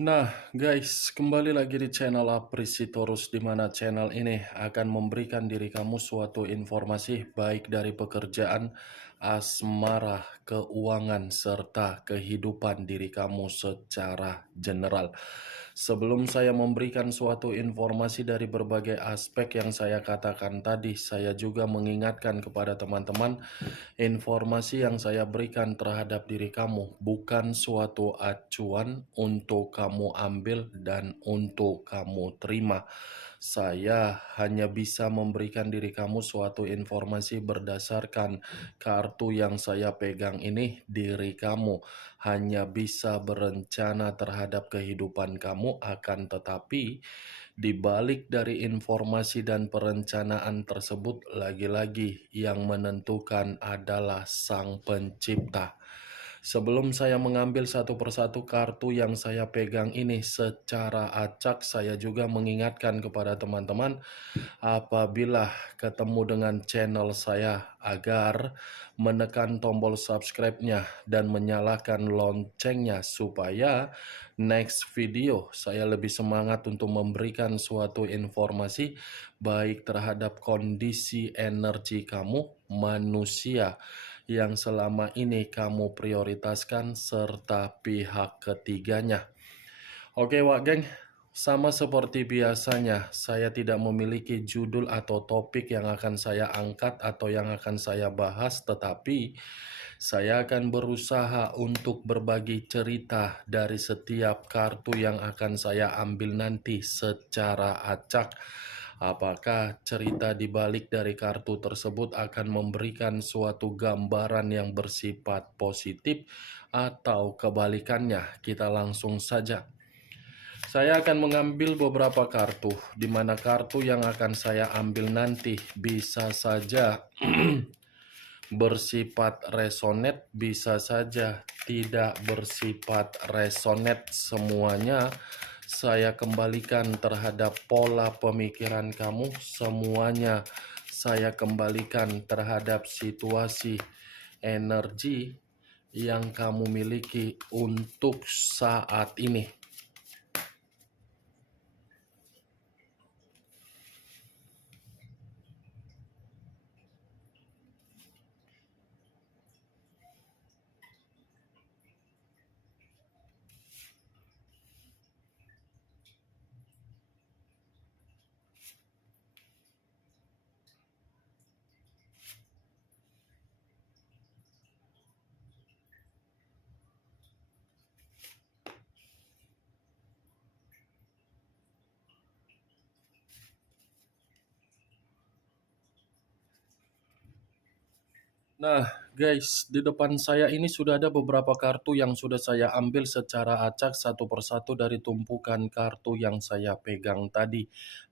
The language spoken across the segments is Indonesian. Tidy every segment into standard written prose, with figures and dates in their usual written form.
Nah, guys, kembali lagi di channel Aprisitorus, di mana channel ini akan memberikan diri kamu suatu informasi baik dari pekerjaan, asmara, keuangan, serta kehidupan diri kamu secara general. Sebelum saya memberikan suatu informasi dari berbagai aspek yang saya katakan tadi, saya juga mengingatkan kepada teman-teman. Informasi yang saya berikan terhadap diri kamu bukan suatu acuan untuk kamu ambil dan untuk kamu terima. Saya hanya bisa memberikan diri kamu suatu informasi berdasarkan kartu yang saya pegang ini. Diri kamu hanya bisa berencana terhadap kehidupan kamu, akan tetapi di balik dari informasi dan perencanaan tersebut, lagi-lagi yang menentukan adalah Sang Pencipta. Sebelum saya mengambil satu persatu kartu yang saya pegang ini secara acak, saya juga mengingatkan kepada teman-teman apabila ketemu dengan channel saya agar menekan tombol subscribe-nya dan menyalakan loncengnya supaya next video saya lebih semangat untuk memberikan suatu informasi baik terhadap kondisi energi kamu, manusia yang selama ini kamu prioritaskan, serta pihak ketiganya. Oke, Wak Geng, sama seperti biasanya, saya tidak memiliki judul atau topik yang akan saya angkat atau yang akan saya bahas, tetapi saya akan berusaha untuk berbagi cerita dari setiap kartu yang akan saya ambil nanti secara acak. Apakah cerita di balik dari kartu tersebut akan memberikan suatu gambaran yang bersifat positif atau kebalikannya? Kita langsung saja. Saya akan mengambil beberapa kartu, di mana kartu yang akan saya ambil nanti bisa saja bersifat resonate, bisa saja tidak bersifat resonate. Semuanya saya kembalikan terhadap pola pemikiran kamu, semuanya saya kembalikan terhadap situasi energi yang kamu miliki untuk saat ini. Nah, guys, di depan saya ini sudah ada beberapa kartu yang sudah saya ambil secara acak satu persatu dari tumpukan kartu yang saya pegang tadi.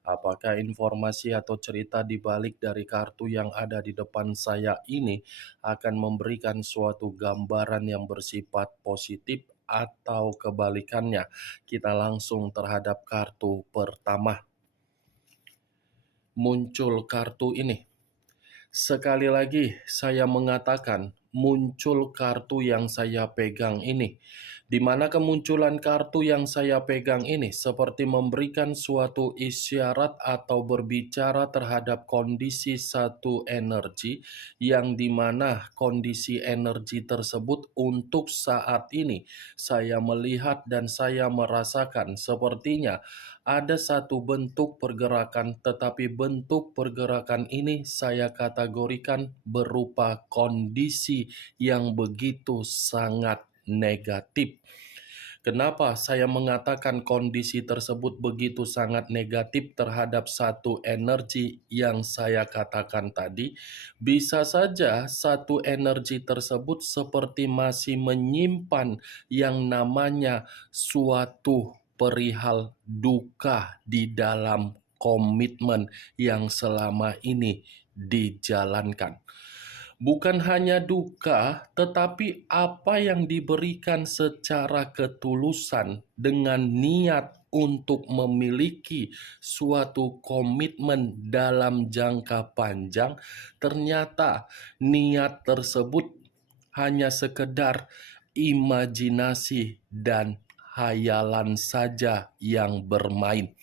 Apakah informasi atau cerita di balik dari kartu yang ada di depan saya ini akan memberikan suatu gambaran yang bersifat positif atau kebalikannya? Kita langsung terhadap kartu pertama. Muncul kartu ini. Sekali lagi saya mengatakan muncul kartu yang saya pegang ini. Di mana kemunculan kartu yang saya pegang ini seperti memberikan suatu isyarat atau berbicara terhadap kondisi satu energi yang dimana kondisi energi tersebut untuk saat ini saya melihat dan saya merasakan sepertinya ada satu bentuk pergerakan, tetapi bentuk pergerakan ini saya kategorikan berupa kondisi yang begitu sangat negatif. Kenapa saya mengatakan kondisi tersebut begitu sangat negatif terhadap satu energi yang saya katakan tadi? Bisa saja satu energi tersebut seperti masih menyimpan yang namanya suatu perihal duka di dalam komitmen yang selama ini dijalankan. Bukan hanya duka, tetapi apa yang diberikan secara ketulusan dengan niat untuk memiliki suatu komitmen dalam jangka panjang, ternyata niat tersebut hanya sekedar imajinasi dan hayalan saja yang bermain.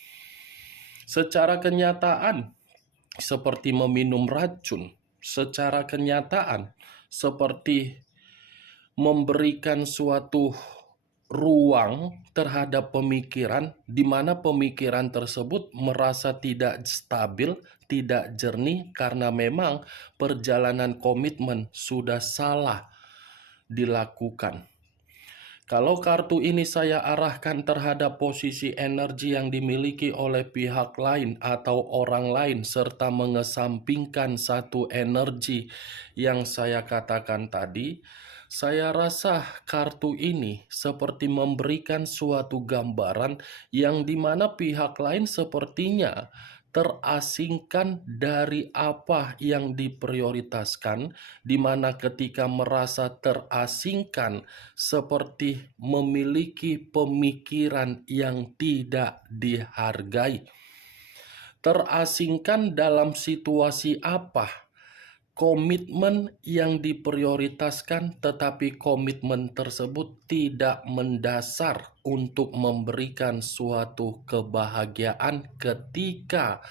Secara kenyataan, seperti meminum racun, secara kenyataan, seperti memberikan suatu ruang terhadap pemikiran, di mana pemikiran tersebut merasa tidak stabil, tidak jernih, karena memang perjalanan komitmen sudah salah dilakukan. Kalau kartu ini saya arahkan terhadap posisi energi yang dimiliki oleh pihak lain atau orang lain, serta mengesampingkan satu energi yang saya katakan tadi, saya rasa kartu ini seperti memberikan suatu gambaran yang dimana pihak lain sepertinya terasingkan dari apa yang diprioritaskan, di mana ketika merasa terasingkan seperti memiliki pemikiran yang tidak dihargai. Terasingkan dalam situasi apa? Komitmen yang diprioritaskan, tetapi komitmen tersebut tidak mendasar untuk memberikan suatu kebahagiaan ketika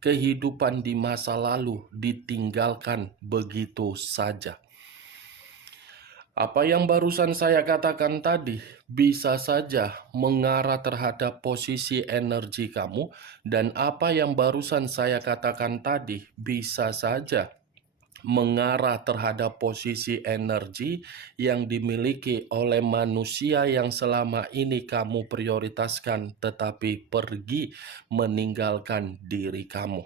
kehidupan di masa lalu ditinggalkan begitu saja. Apa yang barusan saya katakan tadi bisa saja mengarah terhadap posisi energi kamu, dan apa yang barusan saya katakan tadi bisa saja mengarah terhadap posisi energi yang dimiliki oleh manusia yang selama ini kamu prioritaskan, tetapi pergi meninggalkan diri kamu.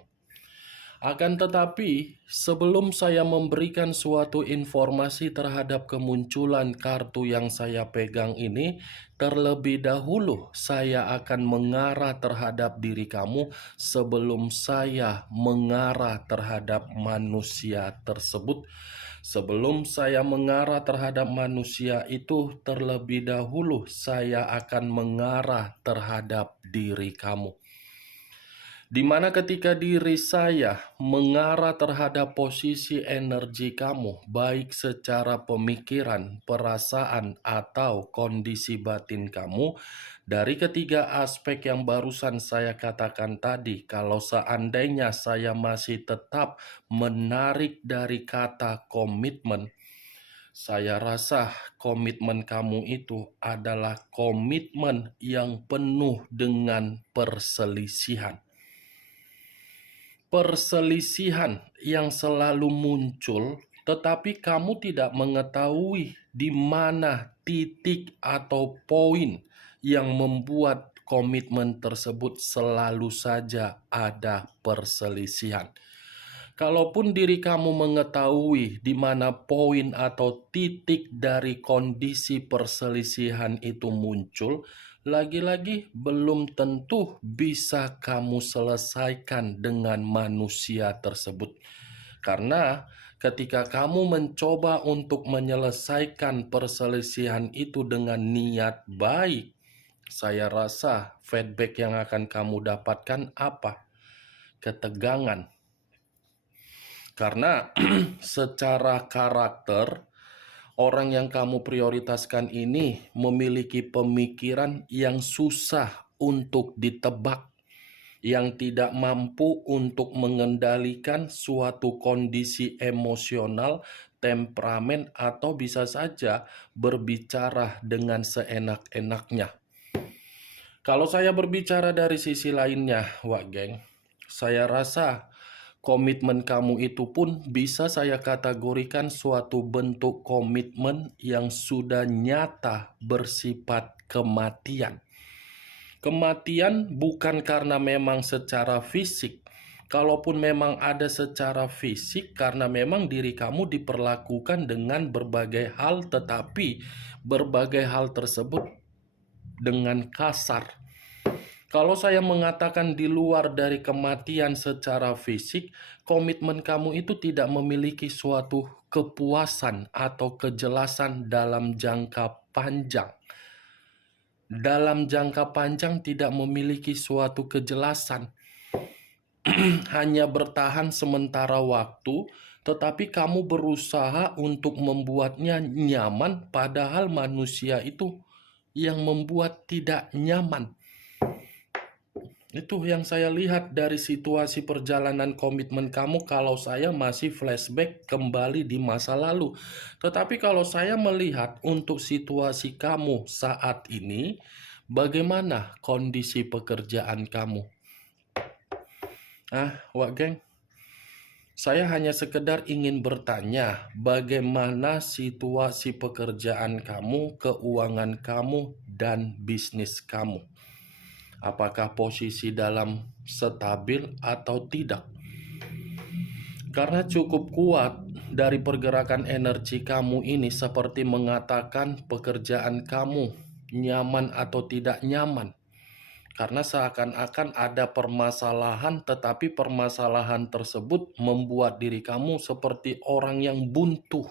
Akan tetapi, sebelum saya memberikan suatu informasi terhadap kemunculan kartu yang saya pegang ini, terlebih dahulu saya akan mengarah terhadap diri kamu sebelum saya mengarah terhadap manusia tersebut. Sebelum saya mengarah terhadap manusia itu, terlebih dahulu saya akan mengarah terhadap diri kamu. Di mana ketika diri saya mengarah terhadap posisi energi kamu, baik secara pemikiran, perasaan, atau kondisi batin kamu, dari ketiga aspek yang barusan saya katakan tadi, kalau seandainya saya masih tetap menarik dari kata komitmen, saya rasa komitmen kamu itu adalah komitmen yang penuh dengan perselisihan. Perselisihan yang selalu muncul, tetapi kamu tidak mengetahui di mana titik atau poin yang membuat komitmen tersebut selalu saja ada perselisihan. Kalaupun diri kamu mengetahui di mana poin atau titik dari kondisi perselisihan itu muncul, lagi-lagi belum tentu bisa kamu selesaikan dengan manusia tersebut. Karena ketika kamu mencoba untuk menyelesaikan perselisihan itu dengan niat baik, saya rasa feedback yang akan kamu dapatkan apa? Ketegangan. Karena secara karakter, orang yang kamu prioritaskan ini memiliki pemikiran yang susah untuk ditebak, yang tidak mampu untuk mengendalikan suatu kondisi emosional, temperamen, atau bisa saja berbicara dengan seenak-enaknya. Kalau saya berbicara dari sisi lainnya, Wak Geng, saya rasa komitmen kamu itu pun bisa saya kategorikan suatu bentuk komitmen yang sudah nyata bersifat kematian. Kematian bukan karena memang secara fisik. Kalaupun memang ada secara fisik, karena memang diri kamu diperlakukan dengan berbagai hal, tetapi berbagai hal tersebut dengan kasar. Kalau saya mengatakan di luar dari kematian secara fisik, komitmen kamu itu tidak memiliki suatu kepuasan atau kejelasan dalam jangka panjang. Dalam jangka panjang tidak memiliki suatu kejelasan. Hanya bertahan sementara waktu, tetapi kamu berusaha untuk membuatnya nyaman, padahal manusia itu yang membuat tidak nyaman. Itu yang saya lihat dari situasi perjalanan komitmen kamu kalau saya masih flashback kembali di masa lalu. Tetapi kalau saya melihat untuk situasi kamu saat ini, bagaimana kondisi pekerjaan kamu? Wak geng, saya hanya sekedar ingin bertanya bagaimana situasi pekerjaan kamu, keuangan kamu, dan bisnis kamu. Apakah posisi dalam stabil atau tidak? Karena cukup kuat dari pergerakan energi kamu ini seperti mengatakan pekerjaan kamu nyaman atau tidak nyaman. Karena seakan-akan ada permasalahan, tetapi permasalahan tersebut membuat diri kamu seperti orang yang buntu.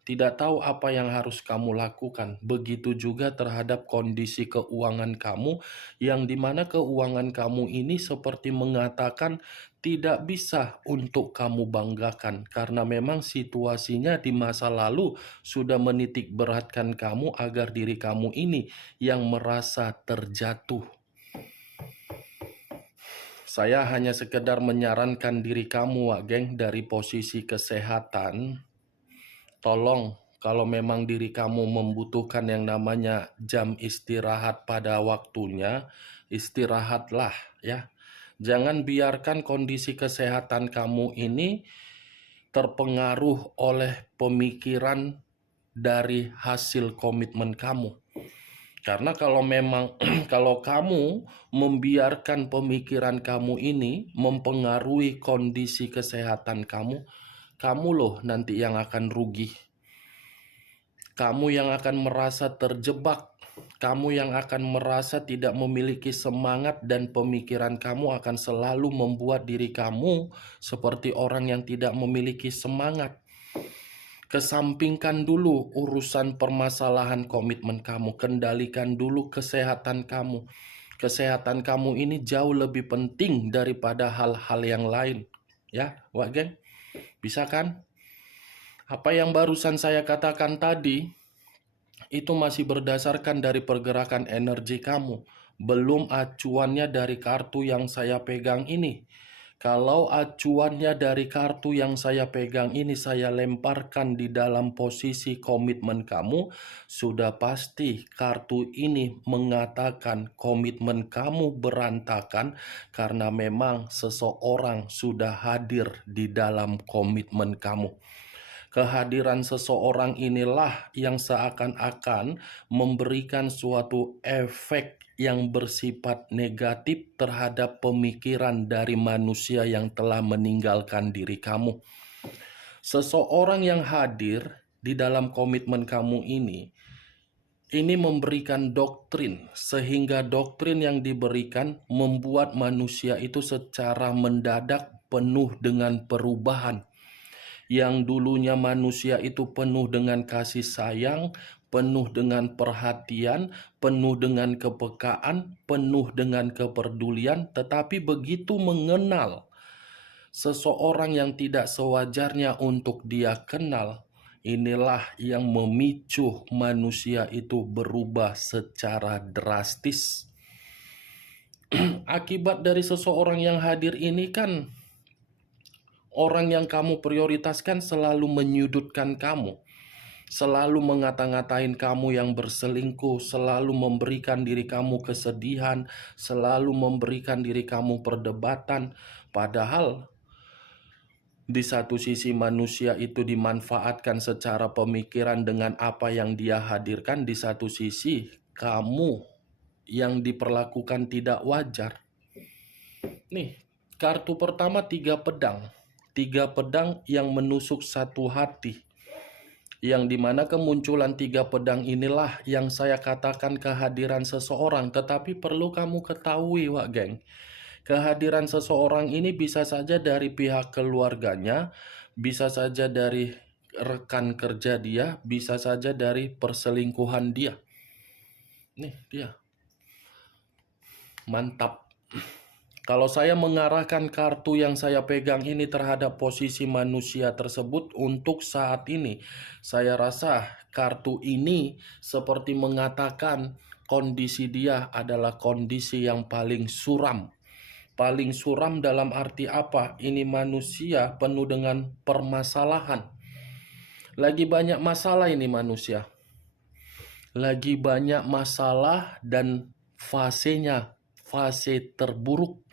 Tidak tahu apa yang harus kamu lakukan. Begitu juga terhadap kondisi keuangan kamu, yang dimana keuangan kamu ini seperti mengatakan tidak bisa untuk kamu banggakan. Karena memang situasinya di masa lalu sudah menitik beratkan kamu agar diri kamu ini yang merasa terjatuh. Saya hanya sekedar menyarankan diri kamu, Wak Geng, dari posisi kesehatan. Tolong, kalau memang diri kamu membutuhkan yang namanya jam istirahat pada waktunya, istirahatlah ya. Jangan biarkan kondisi kesehatan kamu ini terpengaruh oleh pemikiran dari hasil komitmen kamu. Karena kalau memang kalau kamu membiarkan pemikiran kamu ini mempengaruhi kondisi kesehatan kamu, kamu loh nanti yang akan rugi. Kamu yang akan merasa terjebak. Kamu yang akan merasa tidak memiliki semangat, dan pemikiran kamu akan selalu membuat diri kamu seperti orang yang tidak memiliki semangat. Kesampingkan dulu urusan permasalahan komitmen kamu. Kendalikan dulu kesehatan kamu. Kesehatan kamu ini jauh lebih penting daripada hal-hal yang lain. Ya, Wak Geng? Bisa kan? Apa yang barusan saya katakan tadi, itu masih berdasarkan dari pergerakan energi kamu. Belum acuannya dari kartu yang saya pegang ini. Kalau acuannya dari kartu yang saya pegang ini saya lemparkan di dalam posisi komitmen kamu, sudah pasti kartu ini mengatakan komitmen kamu berantakan karena memang seseorang sudah hadir di dalam komitmen kamu. Kehadiran seseorang inilah yang seakan-akan memberikan suatu efek yang bersifat negatif terhadap pemikiran dari manusia yang telah meninggalkan diri kamu. Seseorang yang hadir di dalam komitmen kamu ini memberikan doktrin, sehingga doktrin yang diberikan membuat manusia itu secara mendadak penuh dengan perubahan. Yang dulunya manusia itu penuh dengan kasih sayang, penuh dengan perhatian, penuh dengan kepekaan, penuh dengan kepedulian, tetapi begitu mengenal seseorang yang tidak sewajarnya untuk dia kenal, inilah yang memicu manusia itu berubah secara drastis. Akibat dari seseorang yang hadir ini kan, orang yang kamu prioritaskan selalu menyudutkan kamu, selalu ngata-ngatain kamu yang berselingkuh, selalu memberikan diri kamu kesedihan, selalu memberikan diri kamu perdebatan. Padahal di satu sisi manusia itu dimanfaatkan secara pemikiran dengan apa yang dia hadirkan, di satu sisi kamu yang diperlakukan tidak wajar. Nih, kartu pertama 3 pedang. 3 pedang yang menusuk satu hati. Yang dimana kemunculan 3 pedang inilah yang saya katakan kehadiran seseorang. Tetapi perlu kamu ketahui, Wak Geng, kehadiran seseorang ini bisa saja dari pihak keluarganya, bisa saja dari rekan kerja dia, bisa saja dari perselingkuhan dia. Nih dia. Mantap. Kalau saya mengarahkan kartu yang saya pegang ini terhadap posisi manusia tersebut untuk saat ini, saya rasa kartu ini seperti mengatakan kondisi dia adalah kondisi yang paling suram. Paling suram dalam arti apa? Ini manusia penuh dengan permasalahan. Lagi banyak masalah ini manusia. Lagi banyak masalah dan fasenya, fase terburuk.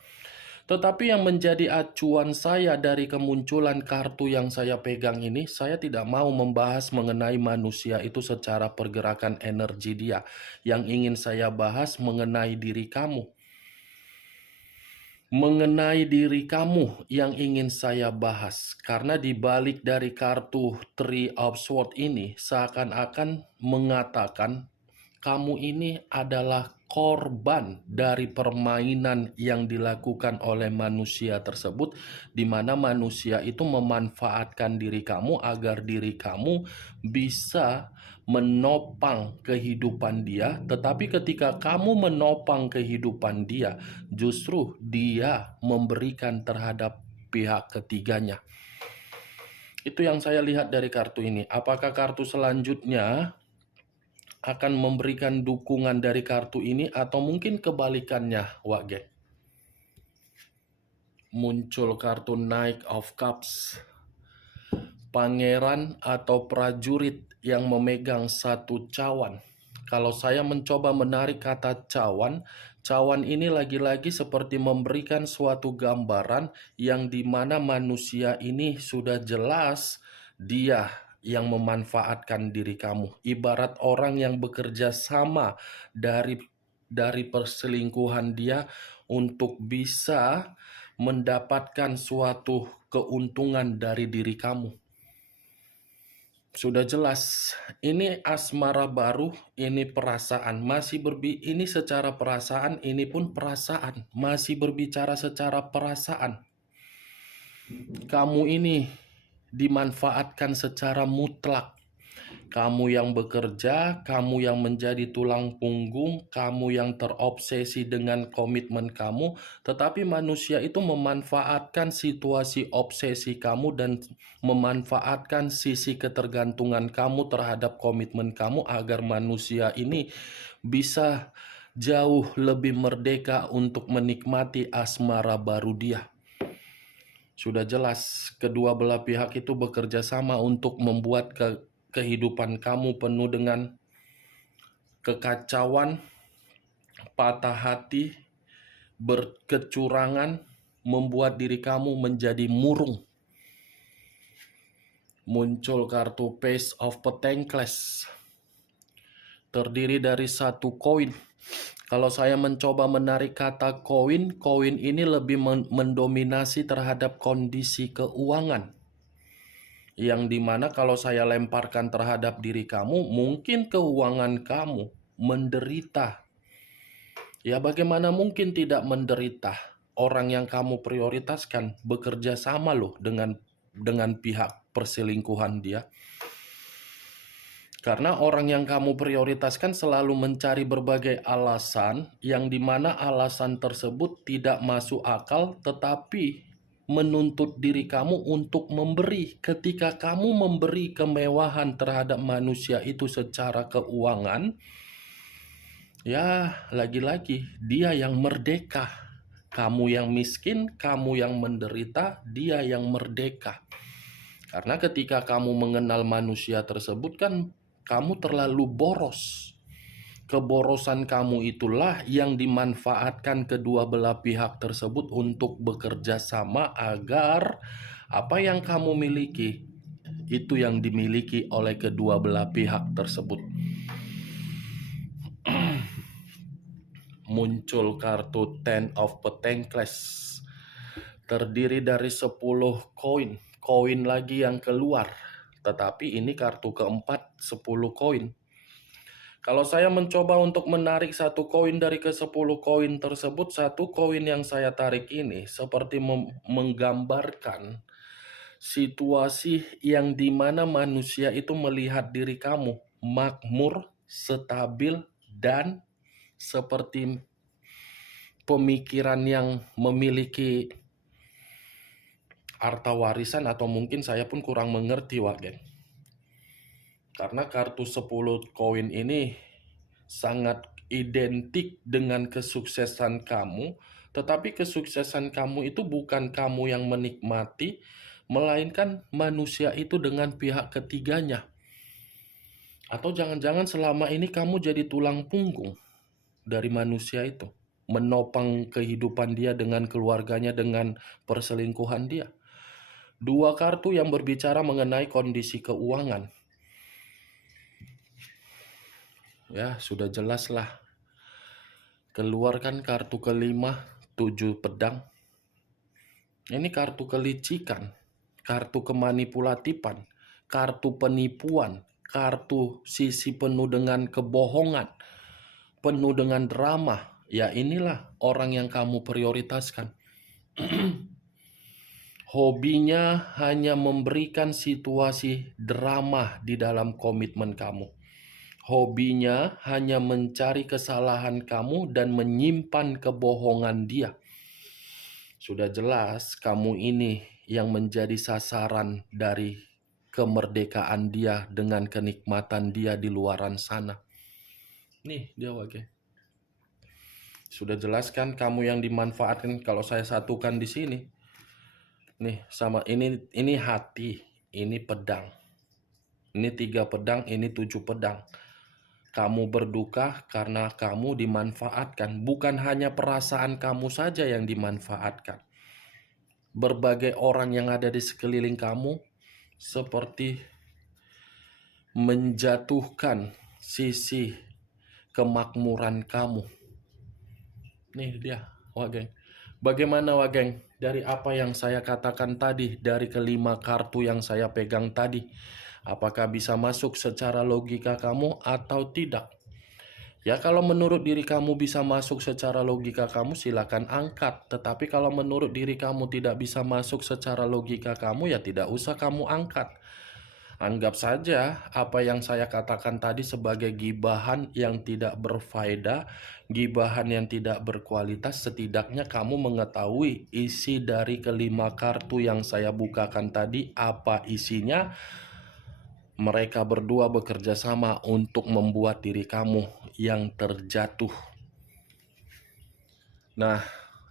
Tetapi yang menjadi acuan saya dari kemunculan kartu yang saya pegang ini, saya tidak mau membahas mengenai manusia itu secara pergerakan energi dia. Yang ingin saya bahas mengenai diri kamu. Mengenai diri kamu yang ingin saya bahas. Karena di balik dari kartu Three of Swords ini seakan-akan mengatakan kamu ini adalah korban dari permainan yang dilakukan oleh manusia tersebut, di mana manusia itu memanfaatkan diri kamu agar diri kamu bisa menopang kehidupan dia, tetapi ketika kamu menopang kehidupan dia, justru dia memberikan terhadap pihak ketiganya. Itu yang saya lihat dari kartu ini. Apakah kartu selanjutnya akan memberikan dukungan dari kartu ini atau mungkin kebalikannya, Wage? Muncul kartu Knight of Cups. Pangeran atau prajurit yang memegang satu cawan. Kalau saya mencoba menarik kata cawan, cawan ini lagi-lagi seperti memberikan suatu gambaran yang dimana manusia ini sudah jelas dia yang memanfaatkan diri kamu. Ibarat orang yang bekerja sama dari perselingkuhan dia untuk bisa mendapatkan suatu keuntungan dari diri kamu. Sudah jelas, ini asmara baru, ini perasaan, ini secara perasaan, ini pun perasaan, masih berbicara secara perasaan. Kamu ini dimanfaatkan secara mutlak. Kamu yang bekerja, kamu yang menjadi tulang punggung, kamu yang terobsesi dengan komitmen kamu, tetapi manusia itu memanfaatkan situasi obsesi kamu dan memanfaatkan sisi ketergantungan kamu terhadap komitmen kamu agar manusia ini bisa jauh lebih merdeka untuk menikmati asmara baru dia. Sudah jelas, kedua belah pihak itu bekerja sama untuk membuat kehidupan kamu penuh dengan kekacauan, patah hati, berkecurangan, membuat diri kamu menjadi murung. Muncul kartu Page of Pentacles. Terdiri dari satu koin. Kalau saya mencoba menarik kata koin, koin ini lebih mendominasi terhadap kondisi keuangan. Yang dimana kalau saya lemparkan terhadap diri kamu, mungkin keuangan kamu menderita. Ya bagaimana mungkin tidak menderita? Orang yang kamu prioritaskan bekerja sama loh dengan pihak perselingkuhan dia. Karena orang yang kamu prioritaskan selalu mencari berbagai alasan, yang dimana alasan tersebut tidak masuk akal, tetapi menuntut diri kamu untuk memberi. Ketika kamu memberi kemewahan terhadap manusia itu secara keuangan, ya lagi-lagi dia yang merdeka. Kamu yang miskin, kamu yang menderita, dia yang merdeka. Karena ketika kamu mengenal manusia tersebut kan kamu terlalu boros. Keborosan kamu itulah yang dimanfaatkan kedua belah pihak tersebut untuk bekerja sama agar apa yang kamu miliki itu yang dimiliki oleh kedua belah pihak tersebut. Muncul kartu Ten of Pentacles. Terdiri dari 10 koin. Koin lagi yang keluar. Tetapi ini kartu keempat 10 koin. Kalau saya mencoba untuk menarik satu koin dari ke-10 koin tersebut, satu koin yang saya tarik ini seperti menggambarkan situasi yang dimana manusia itu melihat diri kamu makmur, stabil, dan seperti pemikiran yang memiliki harta warisan, atau mungkin saya pun kurang mengerti, Wak Geng. Karena kartu 10 koin ini sangat identik dengan kesuksesan kamu, tetapi kesuksesan kamu itu bukan kamu yang menikmati, melainkan manusia itu dengan pihak ketiganya. Atau jangan-jangan selama ini kamu jadi tulang punggung dari manusia itu, menopang kehidupan dia dengan keluarganya dengan perselingkuhan dia. Dua kartu yang berbicara mengenai kondisi keuangan. Ya, sudah jelas lah. Keluarkan kartu kelima, 7 pedang. Ini kartu kelicikan, kartu kemanipulatifan, kartu penipuan, kartu sisi penuh dengan kebohongan, penuh dengan drama. Ya, inilah orang yang kamu prioritaskan. Hobinya hanya memberikan situasi drama di dalam komitmen kamu. Hobinya hanya mencari kesalahan kamu dan menyimpan kebohongan dia. Sudah jelas kamu ini yang menjadi sasaran dari kemerdekaan dia dengan kenikmatan dia di luaran sana. Nih dia, Wage. Sudah jelas kan kamu yang dimanfaatkan. Kalau saya satukan di sini. Nih, sama ini hati, ini pedang. Ini 3 pedang, ini 7 pedang. Kamu berduka karena kamu dimanfaatkan. Bukan hanya perasaan kamu saja yang dimanfaatkan. Berbagai orang yang ada di sekeliling kamu seperti menjatuhkan sisi kemakmuran kamu. Nih dia, Wageng. Bagaimana, Wageng? Dari apa yang saya katakan tadi, dari kelima kartu yang saya pegang tadi, apakah bisa masuk secara logika kamu atau tidak? Ya, kalau menurut diri kamu bisa masuk secara logika kamu, silakan angkat. Tetapi kalau menurut diri kamu tidak bisa masuk secara logika kamu, ya tidak usah kamu angkat. Anggap saja apa yang saya katakan tadi sebagai gibahan yang tidak berfaedah, gibahan yang tidak berkualitas. Setidaknya kamu mengetahui isi dari kelima kartu yang saya bukakan tadi, apa isinya. Mereka berdua bekerja sama untuk membuat diri kamu yang terjatuh. Nah,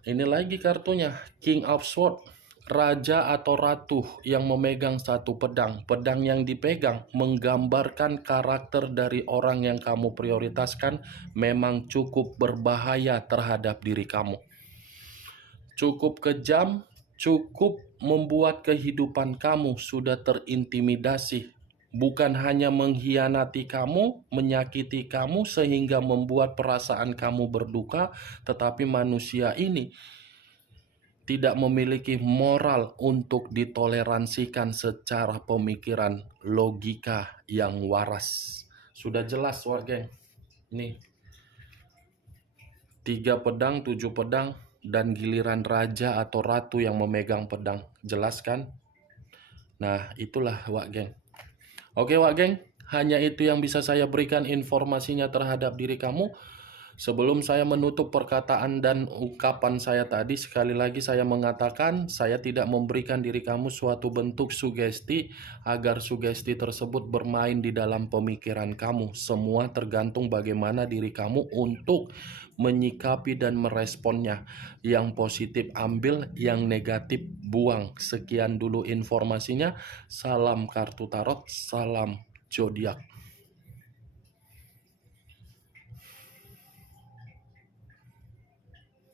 ini lagi kartunya, King of Swords. Raja atau ratu yang memegang satu pedang. Pedang yang dipegang menggambarkan karakter dari orang yang kamu prioritaskan memang cukup berbahaya terhadap diri kamu. Cukup kejam, cukup membuat kehidupan kamu sudah terintimidasi. Bukan hanya mengkhianati kamu, menyakiti kamu sehingga membuat perasaan kamu berduka, tetapi manusia ini tidak memiliki moral untuk ditoleransikan secara pemikiran logika yang waras. Sudah jelas, warga. Nih, 3 pedang, 7 pedang, dan giliran raja atau ratu yang memegang pedang. Jelas kan? Nah, itulah, Wak Geng. Oke, Wak Geng, hanya itu yang bisa saya berikan informasinya terhadap diri kamu. Sebelum saya menutup perkataan dan ungkapan saya tadi, sekali lagi saya mengatakan saya tidak memberikan diri kamu suatu bentuk sugesti agar sugesti tersebut bermain di dalam pemikiran kamu. Semua tergantung bagaimana diri kamu untuk menyikapi dan meresponnya. Yang positif ambil, yang negatif buang. Sekian dulu informasinya. Salam kartu tarot, salam zodiak.